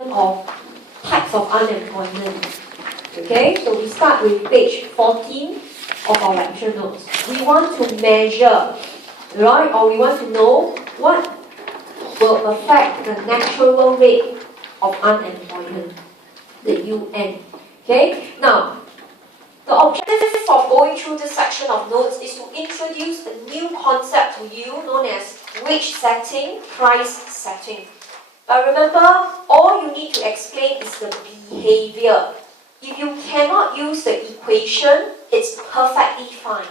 of types of unemployment. Okay, so we start with page 14 of our lecture notes. We want to measure, right, or we want to know what will affect the natural rate of unemployment, the UN. Okay, now, the objective of going through this section of notes is to introduce a new concept to you known as wage setting, price setting. But remember, all you need to explain is the behavior. If you cannot use the equation, it's perfectly fine.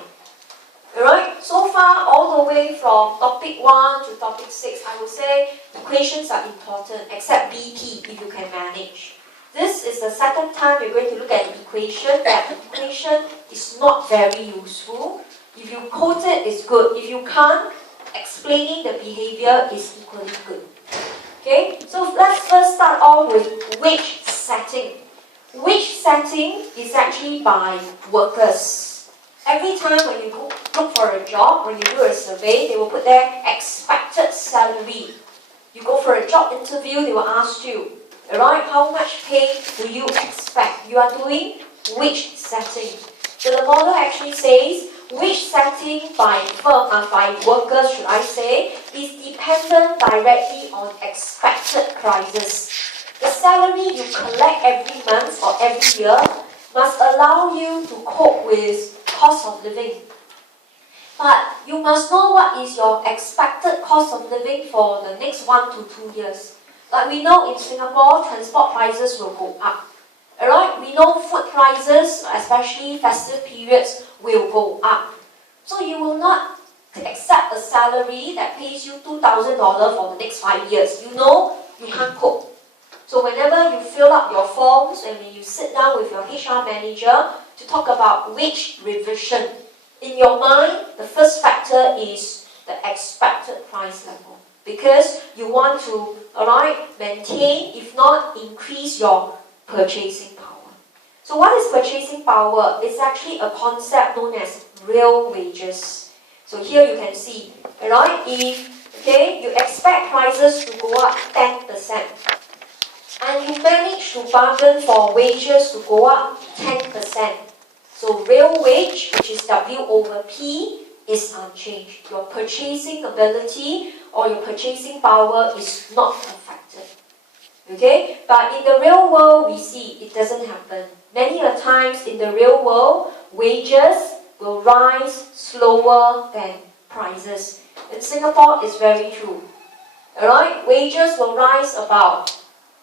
Alright, so far all the way from topic 1 to topic 6, I would say equations are important, except BP if you can manage. This is the second time you're going to look at the equation. That equation is not very useful. If you quote it, it's good. If you can't, explaining the behavior is equally good. Okay, so let's first start off with wage setting. Wage setting is actually by workers. Every time when you go look for a job, when you do a survey, they will put their expected salary. You go for a job interview, they will ask you, alright, how much pay do you expect? You are doing wage setting. So the model actually says wage setting by workers, should I say, is dependent directly on expected prices. The salary you collect every month or every year must allow you to cope with cost of living. But you must know what is your expected cost of living for the next 1 to 2 years. Like we know in Singapore, transport prices will go up. Alright, we know food prices, especially festive periods, will go up. So you will not accept a salary that pays you $2,000 for the next 5 years. You know you can't cope. So whenever you fill up your forms and when you sit down with your HR manager to talk about wage revision, in your mind, the first factor is the expected price level. Because you want to, maintain, if not increase your purchasing power. So what is purchasing power? It's actually a concept known as real wages. So here you can see, if you expect prices to go up 10%, and you manage to bargain for wages to go up 10%. So real wage, which is W over P, is unchanged. Your purchasing ability or your purchasing power is not affected. Okay? But in the real world, we see it doesn't happen. Many a times in the real world, wages will rise slower than prices. In Singapore, it's very true. Alright? Wages will rise about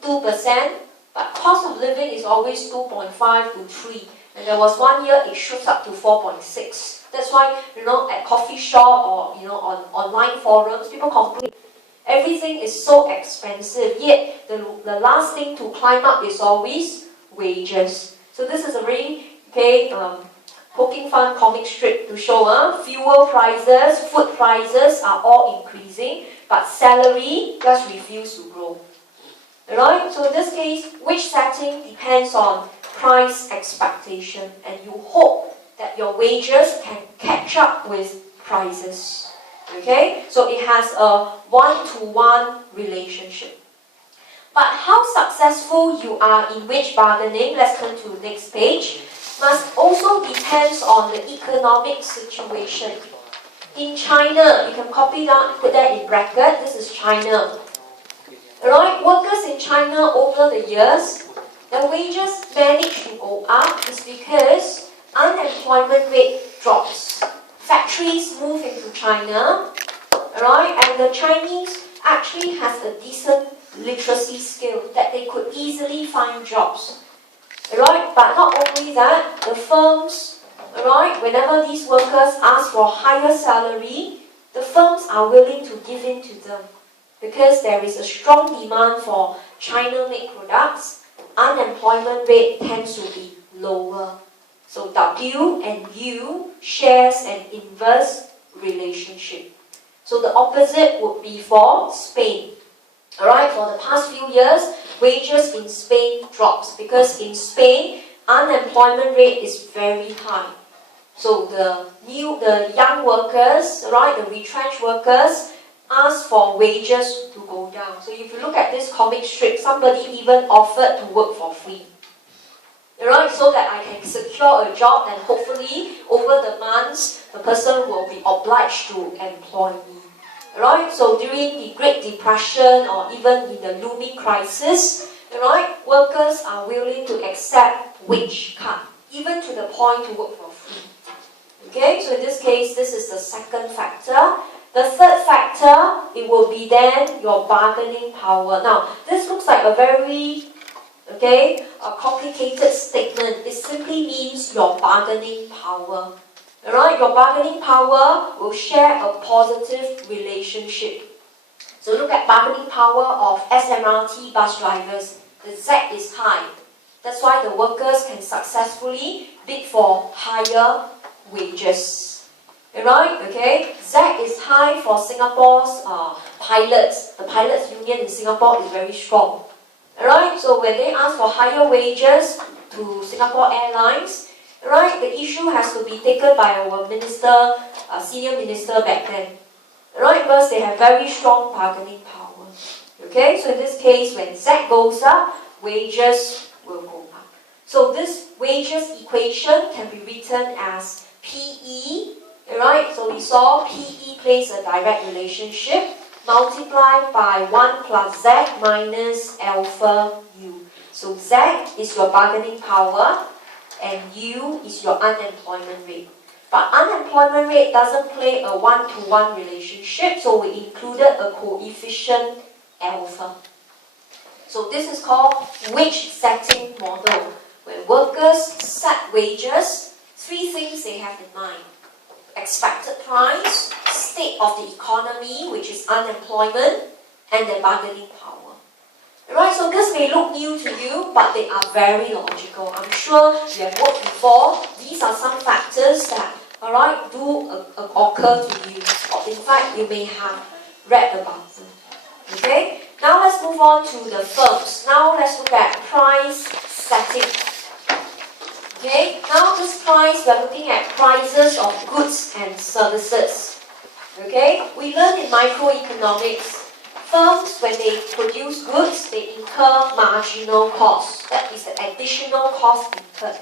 2%, but cost of living is always 2.5 to 3. And there was 1 year it shoots up to 4.6. That's why, at coffee shop or, on online forums, people complain. Everything is so expensive, yet the last thing to climb up is always wages. So this is a really, poking fun comic strip to show fuel prices, food prices are all increasing, but salary just refuse to grow. Alright, so in this case, wage setting depends on price expectation, and you hope that your wages can catch up with prices. Okay, so it has a one-to-one relationship. But how successful you are in wage bargaining, let's turn to the next page, must also depends on the economic situation. In China, you can copy that, put that in bracket, this is China. Alright, workers in China over the years, the wages manage to go up is because unemployment rate drops. Factories move into China, and the Chinese actually has a decent literacy skill that they could easily find jobs. But not only that, the firms, whenever these workers ask for higher salary, the firms are willing to give in to them. Because there is a strong demand for China-made products, unemployment rate tends to be lower. So W and U shares an inverse relationship. So the opposite would be for Spain. For the past few years, wages in Spain drops because in Spain, unemployment rate is very high. So the young workers, the retrenched workers, ask for wages to go down. So if you look at this comic strip, somebody even offered to work for free. Right, so that I can secure a job and hopefully over the months the person will be obliged to employ me. Right, so during the Great Depression or even in the looming crisis, right, workers are willing to accept wage cut, even to the point to work for free. Okay, so in this case, this is the second factor. The third factor, it will be then your bargaining power. Now, this looks like a very a complicated statement. It simply means your bargaining power. Alright, your bargaining power will share a positive relationship. So look at bargaining power of SMRT bus drivers. The Z is high. That's why the workers can successfully bid for higher wages. Alright, okay? Z is high for Singapore's pilots. The pilots union in Singapore is very strong. Alright, so when they ask for higher wages to Singapore Airlines, right, the issue has to be taken by our minister, senior minister back then. Right, because they have very strong bargaining power. Okay, so in this case, when Z goes up, wages will go up. So this wages equation can be written as PE. Right, so we saw PE plays a direct relationship. Multiply by 1 plus Z minus alpha U. So Z is your bargaining power and U is your unemployment rate. But unemployment rate doesn't play a one-to-one relationship, so we included a coefficient alpha. So this is called wage setting model. When workers set wages, three things they have in mind. Expected price, state of the economy, which is unemployment, and the bargaining power. Right, so this may look new to you, but they are very logical. I'm sure you have worked before. These are some factors that, do occur to you. Or in fact, you may have read about them. Okay, now let's move on to the firms. Now let's look at price setting. Okay, now this price, we are looking at prices of goods and services. Okay, we learned in microeconomics, firms, when they produce goods, they incur marginal costs. That is the additional cost incurred.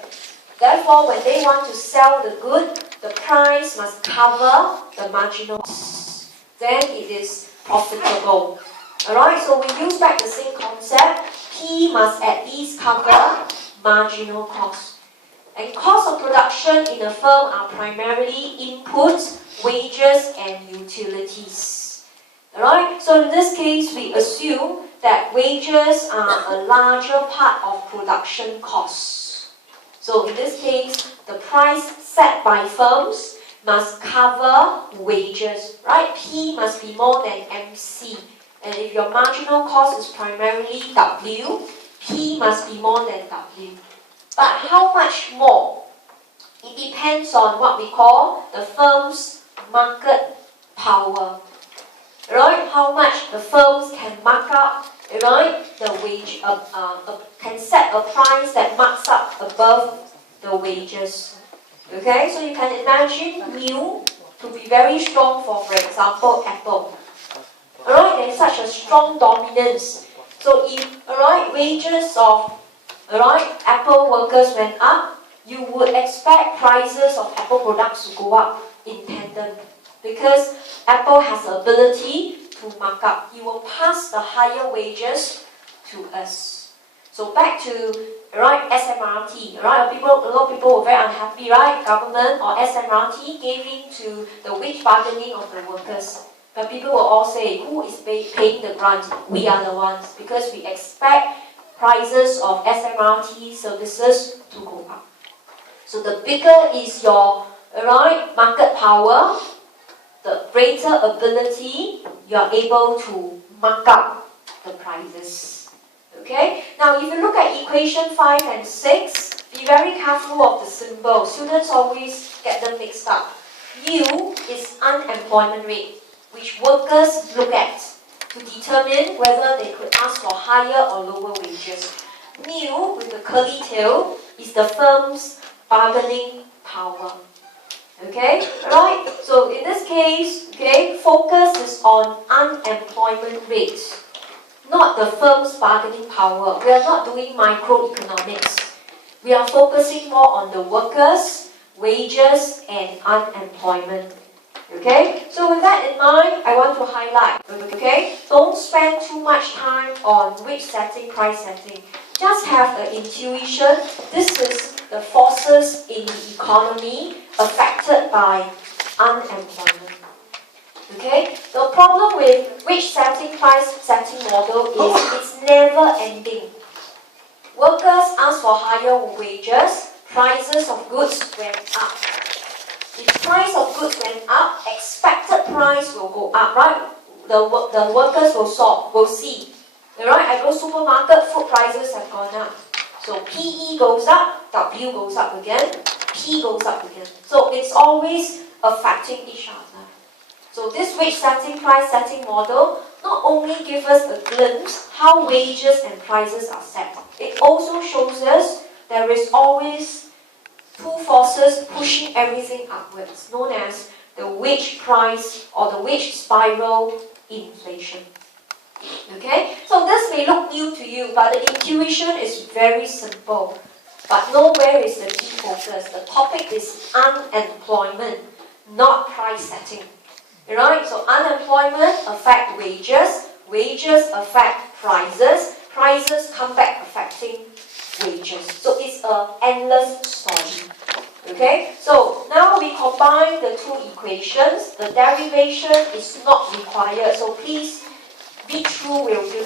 Therefore, when they want to sell the good, the price must cover the marginal costs. Then it is profitable. Alright, so we use back the same concept. P must at least cover marginal costs. And cost of production in a firm are primarily inputs, wages, and utilities. Alright, so in this case, we assume that wages are a larger part of production costs. So in this case, the price set by firms must cover wages, right? P must be more than MC. And if your marginal cost is primarily W, P must be more than W. But how much more? It depends on what we call the firm's market power. Right? How much the firms can mark up, right? The wage, can set a price that marks up above the wages. Okay? So you can imagine mu to be very strong for example, Apple. Alright, there's such a strong dominance. So if, wages of Apple workers went up, you would expect prices of Apple products to go up in tandem because Apple has the ability to mark up. It will pass the higher wages to us. So back to SMRT. A lot of people were very unhappy, right? Government or SMRT gave in to the wage bargaining of the workers. But people will all say, who is paying the brunt? We are the ones because we expect prices of SMRT services to go up. So the bigger is your market power, the greater ability you are able to mark up the prices. Okay? Now if you look at equation 5 and 6, be very careful of the symbols. Students always get them mixed up. U is unemployment rate, which workers look at to determine whether they could ask for higher or lower wages. Mu, with the curly tail, is the firm's bargaining power. Okay, right? So in this case, okay, focus is on unemployment rate, not the firm's bargaining power. We are not doing microeconomics. We are focusing more on the workers, wages, and unemployment. Okay, so with that in mind, I want to highlight, okay, don't spend too much time on wage setting, price setting. Just have an intuition. This is the forces in the economy affected by unemployment. Okay, the problem with wage setting, price setting model is it's never ending. Workers ask for higher wages, prices of goods went up. If price of goods went up, expected price will go up, right? The workers will see. Right? I go supermarket, food prices have gone up. So PE goes up, W goes up again, P goes up again. So it's always affecting each other. So this wage setting, price setting model not only gives us a glimpse how wages and prices are set, it also shows us there is always two forces pushing everything upwards, known as the wage price or the wage spiral inflation. Okay, so this may look new to you, but the intuition is very simple. But nowhere is the key focus. The topic is unemployment, not price setting. Right? So unemployment affects wages, wages affect prices, prices come back affecting wages. So it's an endless story. Okay, so now we combine the two equations. The derivation is not required, so please read through will do.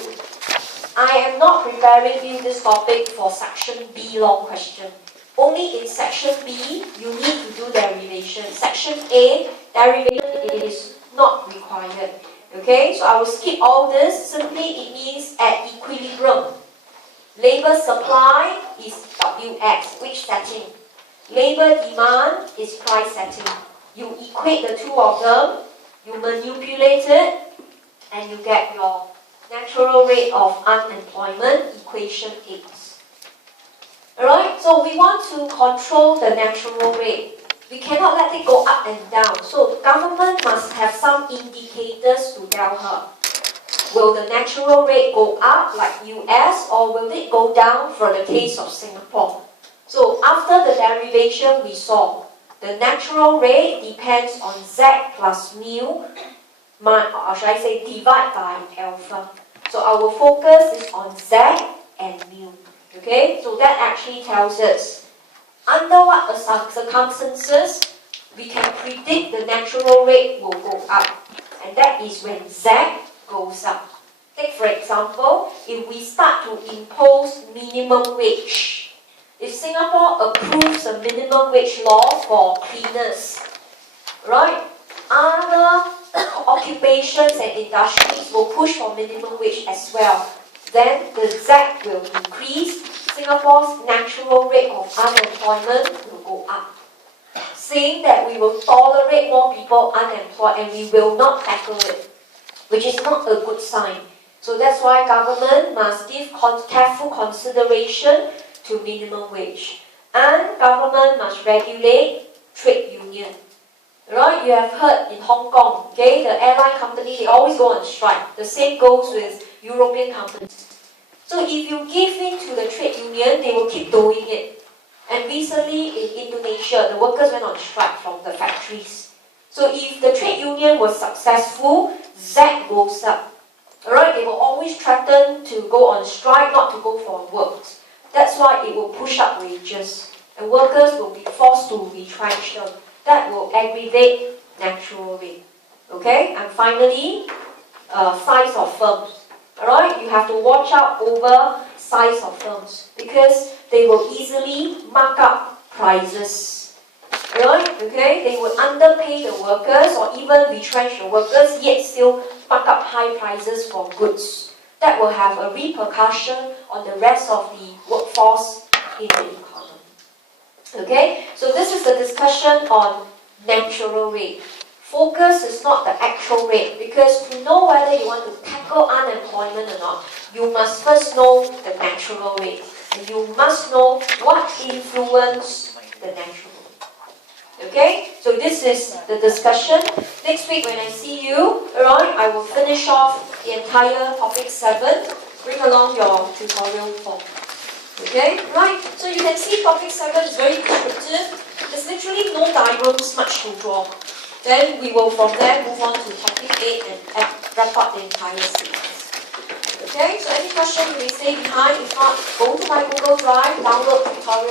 I am not preparing you this topic for section B long question. Only in section B you need to do derivation. Section A, derivation is not required. Okay, so I will skip all this. Simply it means at equilibrium. Labor supply is WX, wage setting. Labor demand is price setting. You equate the two of them, you manipulate it, and you get your natural rate of unemployment, equation 8. Alright, so we want to control the natural rate. We cannot let it go up and down. So the government must have some indicators to tell her. Will the natural rate go up like US or will it go down for the case of Singapore? So after the derivation we saw, the natural rate depends on Z plus mu, or should I say divide by alpha. So our focus is on Z and mu. Okay, so that actually tells us under what circumstances we can predict the natural rate will go up. And that is when Z goes up. Take for example, if we start to impose minimum wage. If Singapore approves a minimum wage law for cleaners, right? Other occupations and industries will push for minimum wage as well. Then the Z will increase. Singapore's natural rate of unemployment will go up. Saying that we will tolerate more people unemployed and we will not tackle it, which is not a good sign. So that's why government must give careful consideration to minimum wage. And government must regulate trade union. Right? You have heard in Hong Kong, okay, the airline company, they always go on strike. The same goes with European companies. So if you give in to the trade union, they will keep doing it. And recently in Indonesia, the workers went on strike from the factories. So if the trade union was successful, Z goes up. Alright, they will always threaten to go on strike, not to go for work. That's why it will push up wages. And workers will be forced to retrench them. That will aggravate natural rate. Okay, and finally, size of firms. Alright, you have to watch out over size of firms because they will easily mark up prices. Right? Okay, they will underpay the workers or even retrench the workers, yet still mark up high prices for goods. That will have a repercussion on the rest of the workforce in the economy. Okay, so this is the discussion on natural rate. Focus is not the actual rate because to know whether you want to tackle unemployment or not, you must first know the natural rate. And you must know what influences the natural rate. Okay, so this is the discussion. Next week when I see you, alright, I will finish off the entire topic 7. Bring along your tutorial form. Okay, right, so you can see topic 7 is very descriptive. There's literally no diagrams much to draw. Then we will from there move on to topic 8 and wrap up the entire series. Okay, so any question you may stay behind. If not, go to my Google Drive, download tutorial